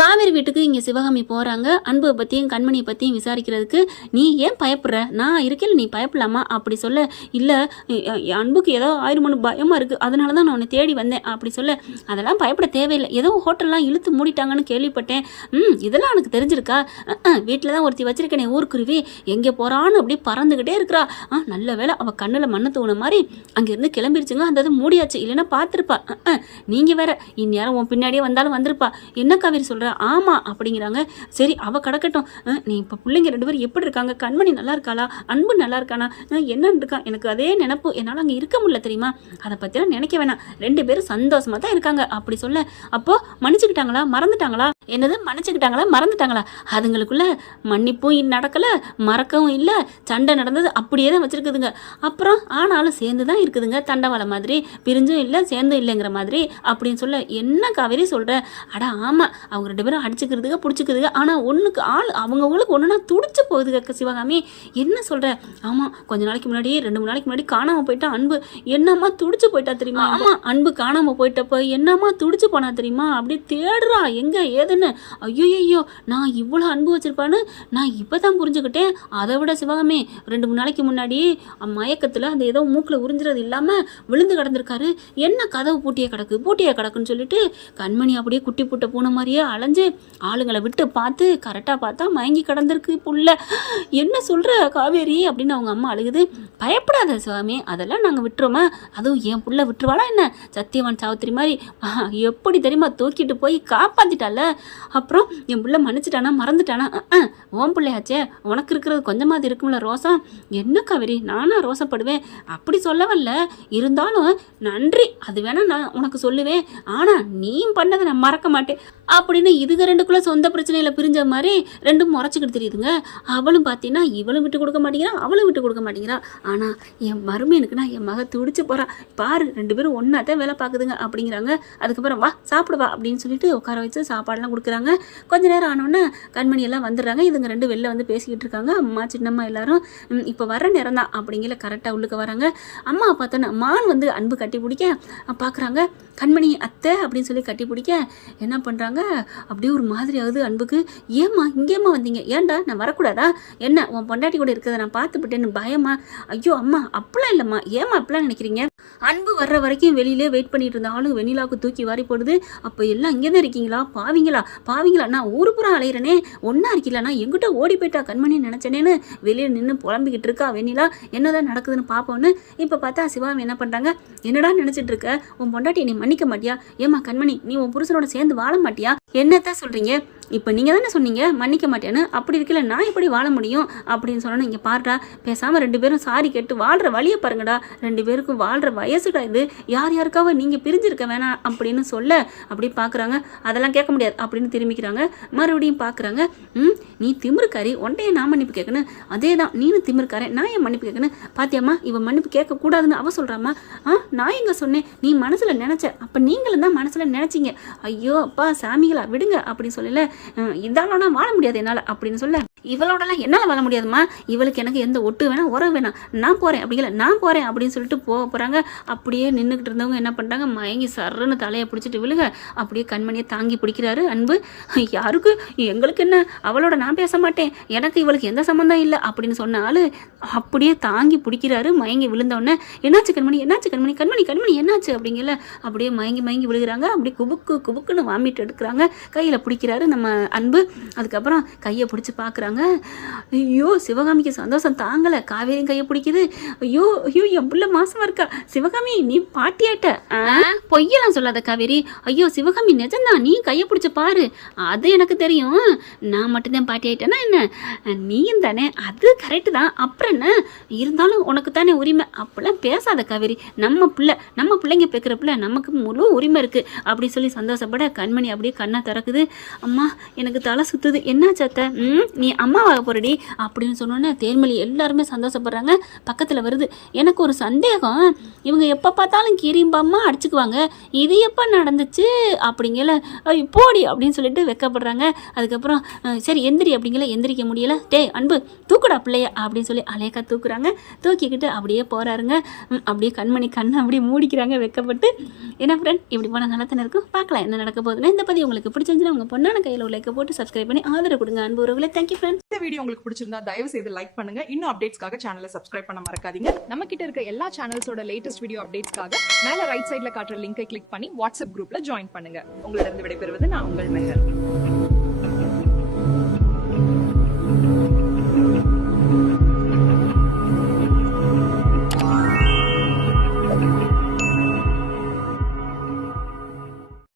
காவேரி வீட்டுக்கு இங்கே சிவகாமி போகிறாங்க. அன்பை பற்றியும் கண்மணியை பற்றியும் விசாரிக்கிறதுக்கு. நீ ஏன் பயப்படுற? நான் இருக்கேன், நீ பயப்படலாமா அப்படி சொல்ல. இல்லை அன்புக்கு ஏதோ ஆயிருமனு பயமாக இருக்குது, அதனால தான் நான் உன்னை தேடி வந்தேன் அப்படி சொல்ல. அதெல்லாம் பயப்பட தேவையில்லை, ஏதோ ஹோட்டல்லாம் இழுத்து மூடிட்டாங்கன்னு கேள்விப்பட்டேன். இதெல்லாம் எனக்கு தெரிஞ்சிருக்கா? வீட்டில் தான் ஒருத்தி வச்சிருக்கேனே ஊருக்குருவி, எங்கே போகிறான்னு அப்படியே பறந்துக்கிட்டே இருக்கிறா. நல்ல வேலை அவள் கண்ணில் மண்ணு தூண மாதிரி அங்கேருந்து கிளம்பிடுச்சுங்க. அந்த இது மூடியாச்சு, இல்லைன்னா பார்த்துருப்பா. நீங்கள் வேற இந்நேரம் உன் பின்னாடியே வந்தாலும் வந்திருப்பா. என்ன காவேரி சொல்கிற? ஆமாம் அப்படிங்கிறாங்க. சரி அவள் கிடக்கட்டும். நீ இப்போ பிள்ளைங்க 2 பேரும் எப்படி இருக்காங்க? கண்மணி நல்லா இருக்காளா? அன்பு நல்லா இருக்கானா? என்னன்னு இருக்கா? எனக்கு அதே நினப்பு, என்னால் அங்கே இருக்க முடியல தெரியுமா? அதை பற்றிலாம் நினைக்க வேணாம், 2 பேரும் சந்தோஷமாக தான் இருக்காங்க அப்படி சொல்ல. அப்போது மன்னிச்சுக்கிட்டாங்களா மறந்துட்டாங்களா? என்னது மன்னிச்சுக்கிட்டாங்களா மறந்துட்டாங்களா? அதுங்களுக்குள்ள மன்னிப்பும் நடக்கலை, மறக்கவும் இல்லை, சண்டை நடந்தது அப்படியே தான் வச்சுருக்குதுங்க. அப்புறம் ஆனாலும் சேர்ந்து தான் இருக்குதுங்க, தண்டவாளை மாதிரி, பிரிஞ்சும் இல்லை சேர்ந்தும் இல்லைங்கிற மாதிரி அப்படின்னு சொல்ல. என்ன காவேரி சொல்கிற? அட ஆமாம், அவங்க 2 பேரும் அடிச்சுக்கிறதுக்கு பிடிச்சிக்குதுங்க. ஆனால் ஒன்றுக்கு ஆள் அவங்கவுங்களுக்கு ஒன்றுனா துடிச்சு போகுதுங்க சிவகாமி. என்ன சொல்கிற? ஆமாம், கொஞ்ச நாளைக்கு முன்னாடி 2-3 நாளைக்கு முன்னாடி காணாமல் போயிட்டா அன்பு. என்னம்மா துடிச்சு போயிட்டா தெரியுமா? ஆமாம், அன்பு காணாமல் போயிட்டப்போ என்னம்மா துடிச்சு போனா தெரியுமா? அப்படி தேடுறா எங்கே ஏதுன்னு. ஐயோ, நான் இவ்வளோ அன்பு வச்சிருப்பான்னு நான் இப்போ தான் புரிஞ்சுக்கிட்டேன். அதை விட சிவகாமி 2-3 நாளைக்கு முன்னாடி மயக்கத்தில் அந்த ஏதோ மூக்கில் உறிஞ்சிறது இல்லாமல் விழுந்து கிடந்திருக்காரு. என்ன கதவு பூட்டியே கிடக்குன்னு சொல்லிட்டு கண்மணி அப்படியே குட்டி போட்ட பூனை மாதிரியே அலைஞ்சு ஆளுங்களை விட்டு பார்த்து கரெக்டாக பார்த்தா மயங்கி கிடந்திருக்கு புள்ள. என்ன சொல்கிற காவேரி அப்படின்னு அவங்க அம்மா அழுகுது. பயப்படாத சிவகாமி, அதெல்லாம் நாங்கள் விட்டுருவோமா? அதுவும் என் புள்ள விட்டுருவாளா என்ன? சத்தியவான் சாவித்திரி மாதிரி எப்படி தெரியுமா தூக்கிட்டு போய் காப்பாற்றிட்டால. அப்புறம் என் புள்ள மன்னிச்சிட்டானா மறந்துட்டானா? ஓன் பிள்ளையாச்சே, உனக்கு இருக்கிறது கொஞ்சமாவது இருக்கும்ல ரோசம். என்ன காவேரி, நானா ரோசப்படுவேன்? அப்படி சொல்லவல்ல, இருந்தாலும் நன்றி அது வேணா நான் உனக்கு சொல்லுவேன். ஆனால் நீ பண்ணதை நான் மறக்க மாட்டேன் அப்படின்னு இதுக 2க்குள்ள சொந்த பிரச்சனையில் பிரிஞ்ச மாதிரி 2 முறைச்சிக்கிட்டு தெரியுதுங்க. அவளும் பார்த்தீங்கன்னா இவளும் விட்டு கொடுக்க மாட்டேங்கிறா, அவளும் விட்டு கொடுக்க மாட்டேங்கிறா. ஆனால் என் மருமனுக்குன்னா என் மக துடிச்சு போகிறா பாரு, 2 பேரும் ஒன்றா தான் வேலை பார்க்குதுங்க அப்படிங்கிறாங்க. அதுக்கப்புறம் வா சாப்பிடுவா அப்படின்னு சொல்லிட்டு உட்கார வச்சு சாப்பாடெல்லாம் கொடுக்குறாங்க. கொஞ்ச நேரம் ஆனோடனே கண்மணி எல்லாம் வந்துடுறாங்க. இதுங்க 2 வெளில வந்து பேசிக்கிட்டு இருக்காங்க. அம்மா சின்னம்மா எல்லாரும் இப்போ வர நேரம் தான் அப்படிங்கிற கரெக்டாக உள்ளுக்க வராங்க. அம்மா பார்த்தோன்னா மான் வந்து அன்பு கட்டி பிடிக்க பார்க்குறாங்க. கண்மணி அத்தை அப்படின்னு சொல்லி கட்டி பிடிக்க என்ன பண்ணுறாங்க, அப்படியே ஒரு மாதிரி ஆகுது அன்புக்கு. ஏம்மா இங்கேம்மா வந்தீங்க? ஏன்டா நான் வரக்கூடாதா? என்ன உன் பொண்டாட்டி கூட இருக்கிறத நான் பார்த்துப்பிட்டேன்னு பயமா? ஐயோ அம்மா அப்படிலாம் இல்லைம்மா, ஏம்மா அப்படிலாம் நினைக்கிறீங்க? அன்பு வர்ற வரைக்கும் வெளியிலே வெயிட் பண்ணிட்டு இருந்தாலும் வெண்ணிலாவுக்கு தூக்கி வாரி போடுது. அப்போ எல்லாம் இங்கே தான் இருக்கீங்களா? பாவீங்களா நான் ஊருப்புறம் அலையிறனே, ஒன்றா இருக்கீங்களா? நான் எங்கிட்ட ஓடி போயிட்டா கண்மணி நினச்சனேன்னு வெளியில் நின்று புலம்பிக்கிட்டு இருக்கா வெண்ணிலா. என்னதான் நடக்குதுன்னு பார்ப்போன்னு இப்போ பார்த்தா சிவாமி என்ன பண்ணுறாங்க, என்னடா நினச்சிட்டு இருக்க? உன் பொண்டாட்டி நீ மன்னிக்க மாட்டியா? ஏம்மா கண்மணி, நீ உன் புருஷனோட சேர்ந்து வாழ மாட்டியா? என்னத்தான் சொல்கிறீங்க? இப்போ நீங்கள் தானே சொன்னீங்க மன்னிக்க மாட்டேன்னு. அப்படி இருக்கல நான் எப்படி வாழ முடியும் அப்படின்னு சொன்னோன்னு, இங்கே பாருடா, பேசாமல் 2 பேரும் சாரி கேட்டு வாழ்கிற வழியை பாருங்கடா. 2 பேருக்கும் வாழ்கிற வயசுடா இது, யாருக்காக நீங்கள் பிரிஞ்சிருக்க வேணாம் அப்படின்னு சொல்ல. அப்படி பார்க்குறாங்க. அதெல்லாம் கேட்க முடியாது அப்படின்னு திரும்பிக்கிறாங்க. மறுபடியும் பார்க்குறாங்க. நீ திமிருக்காரி, ஒன்றையே நான் மன்னிப்பு கேட்கணும். அதே தான் நீனும் திமிருக்காரன், நான் ஏன் மன்னிப்பு கேட்கணும்? பாத்தியம்மா இவன் மன்னிப்பு கேட்கக்கூடாதுன்னு அவ சொல்கிறாம்மா. நான் எங்கே சொன்னேன்? நீ மனசில் நினச்ச, அப்போ நீங்களும் தான் மனசில் நினச்சிங்க. ஐயோ அப்பா சாமிகளா விடுங்க அப்படின்னு சொல்லல. இதாலோனா வாழ முடியாது என்னால் அப்படின்னு சொல்ல. இவளோடலாம் என்னால் வாழ முடியாதுமா, இவளுக்கு எனக்கு எந்த ஒட்டு வேணாம் உறவு வேணாம், நான் போகிறேன் அப்படிங்கல, நான் போகிறேன் அப்படின்னு சொல்லிட்டு போகிறாங்க. அப்படியே நின்றுக்கிட்டு இருந்தவங்க என்ன பண்ணுறாங்க, மயங்கி சர்றன்னு தலையை பிடிச்சிட்டு விழுக. அப்படியே கண்மணியை தாங்கி பிடிக்கிறாரு அன்பு. யாருக்கு எங்களுக்கு என்ன, அவளோட நான் பேச மாட்டேன், எனக்கு இவளுக்கு எந்த சம்மந்தம் இல்லை அப்படின்னு சொன்ன ஆள் அப்படியே தாங்கி பிடிக்கிறாரு. மயங்கி விழுந்தோடனே என்னாச்சு கண்மணி, கண்மணி என்னாச்சு அப்படிங்கல. அப்படியே மயங்கி விழுகிறாங்க. அப்படியே குபுக்குன்னு வாமிட்டு எடுக்கிறாங்க. கையில் பிடிக்கிறாரு நம்ம அன்பு. அதுக்கப்புறம் கையை பிடிச்சி பார்க்குறாங்க. ஐயோ சிவகாமிக்கு சந்தோஷம் தாங்கலை. காவேரியும் கையை பிடிக்குது. ஐயோ என் புள்ள மாசமா இருக்கா. சிவகாமி நீ பாட்டியாட்ட. பொய்யெல்லாம் சொல்லாத காவேரி. ஐயோ சிவகாமி நிஜம்தான், நீ கையை பிடிச்சி பாரு. அது எனக்கு தெரியும், நான் மட்டும்தான் பாட்டி ஆயிட்டேன்னா என்ன, நீயும் தானே, அது கரெக்டு தான். அப்புறம் என்ன இருந்தாலும் உனக்கு தானே உரிமை. அப்படிலாம் பேசாத காவேரி, நம்ம பிள்ளைங்க பேக்கிற பிள்ளை, நமக்கு முழு உரிமை இருக்குது அப்படி சொல்லி சந்தோஷப்பட கண்மணி அப்படியே கண்ணை திறக்குது. அம்மா எனக்கு தலை சுத்துது. என்ன சத்த? நீ அம்மாவாக போகிறடி அப்படின்னு சொன்னோன்னே தேன்மொழி எல்லாருமே சந்தோஷப்படுறாங்க. பக்கத்தில் வருது. எனக்கு ஒரு சந்தேகம், இவங்க எப்போ பார்த்தாலும் கீரிம்பாம்மா அடிச்சுக்குவாங்க, இது எப்போ நடந்துச்சு அப்படிங்கல போடி அப்படின்னு சொல்லிட்டு வெக்கப்படுறாங்க. அதுக்கப்புறம் சரி எந்திரி அப்படிங்கல, எந்திரிக்க முடியல. டே அன்பு தூக்குடா பிள்ளைய அப்படின்னு சொல்லி அலேக்கா தூக்குறாங்க. தூக்கிக்கிட்டு அப்படியே போகிறாருங்க. அப்படியே கண்மணி கண்ணை அப்படியே மூடிக்கிறாங்க வெக்கப்பட்டு. ஏன்னா ஃப்ரெண்ட் இப்படி போனால் நல்லத்தானே இருக்கும். பார்க்கலாம் என்ன நடக்க போகுதுன்னா. இந்த பதிவு உங்களுக்கு பிடிச்சிருந்துச்சுன்னா உங்கள் பொண்ணான கையில் ஒரு லைக்கை போட்டு சப்ஸ்கிரைப் பண்ணி ஆதரவு கொடுங்க அன்பு உறவுகளே. Thank you friends. இந்த வீடியோ உங்களுக்கு பிடிச்சிருந்தா தயவு செய்து லைக் பண்ணுங்க. இன்னும் அப்டேட்ஸ்க்காக சேனலை சப்ஸ்கிரைப் பண்ண மறக்காதீங்க. நம்ம கிட்ட இருக்க எல்லா சேனல்ஸோட லேட்டஸ்ட் வீடியோ அப்டேட்ஸ்க்காக மேல ரைட் சைடுல காட்டுற லிங்கை கிளிக் பண்ணி வாட்ஸ்அப் குரூப்ல ஜாயின் பண்ணுங்க. உங்களிடம் விடைபெறுவது நான் உங்கள் மெஹர்.